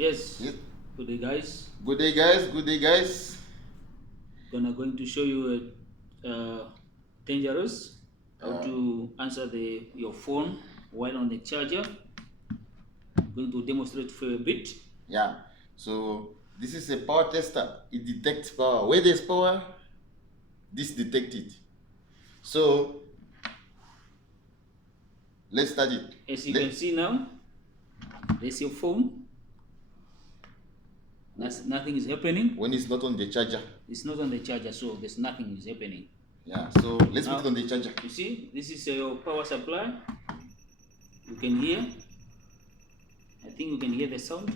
Yes. Yes. Good day, guys. Good day, guys. Good day, guys. Going to show you dangerous how Uh, to answer your phone while on the charger. Going to demonstrate for a bit. yeah. So this is a power tester. It detects power. Where there's power, this detects it. So let's start it. As you can see now, there's your phone. Nothing is happening. When it's not on the charger. It's not on the charger, so there's nothing is happening. Yeah. So let's put it on the charger. You see, this is your power supply. You can hear. I think you can hear the sound.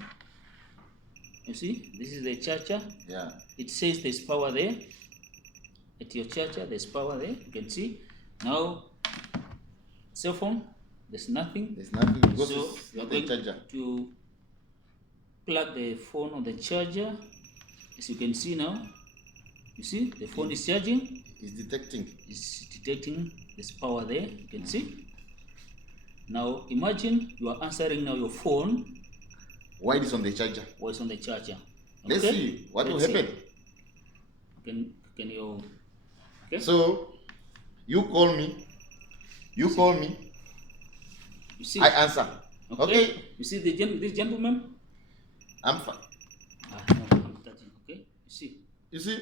You see, this is the charger. Yeah. It says there's power there. At your charger, there's power there. You can see. Now, cell phone, there's nothing. There's nothing because So it's you're not the going charger. to plug the phone on the charger. As you can see now, you see the phone is charging. It's detecting. It's detecting there's power there. You can see. Now imagine you are answering now your phone Why it's on the charger? while it's on the charger. Let's see what will happen. Can you? Okay. So you call me. You call me. You see. I answer. Okay. You see this gentleman? I'm fine. No, I'm touching. Okay. You see. You see,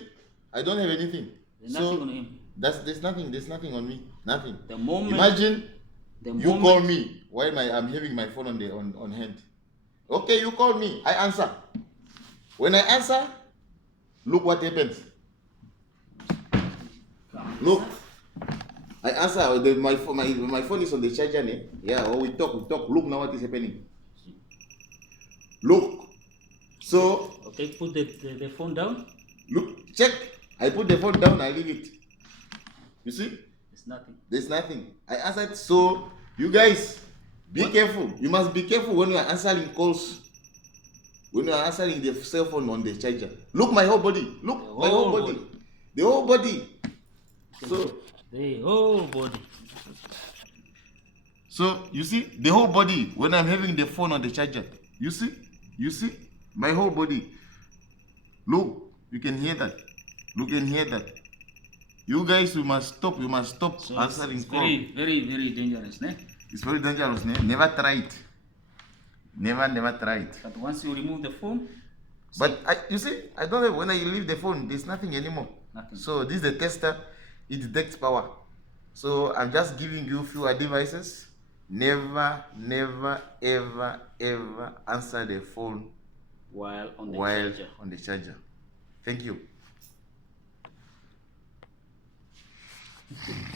I don't have anything. There's nothing on him. There's nothing on me. Nothing. The moment. Imagine The you call me while I'm having my phone on hand. Okay, you call me. I answer. When I answer, look what happens. Look. I answer. My phone is on the charger. Yeah. Or we talk. Look now what is happening. Look. So. Okay, put the phone down. Look. Check. I put the phone down. I leave it. You see? There's nothing. There's nothing. I answered. So you guys, be careful. You must be careful when you are answering calls. When you are answering the cell phone on the charger. Look my whole body. Look my whole body. The whole body. So the whole body. So you see the whole body when I'm having the phone on the charger. You see? You see? My whole body. Look, you can hear that. You can hear that. You guys, you must stop. You must stop So answering calls. Very, very, very dangerous, ne? It's very dangerous. Never try it. Never try it. But once you remove the phone, But you see, I don't know when I leave the phone, there's nothing anymore. Nothing. So this is the tester. It detects power. So I'm just giving you few advices. Never, ever answer the phone while on the charger. Thank you.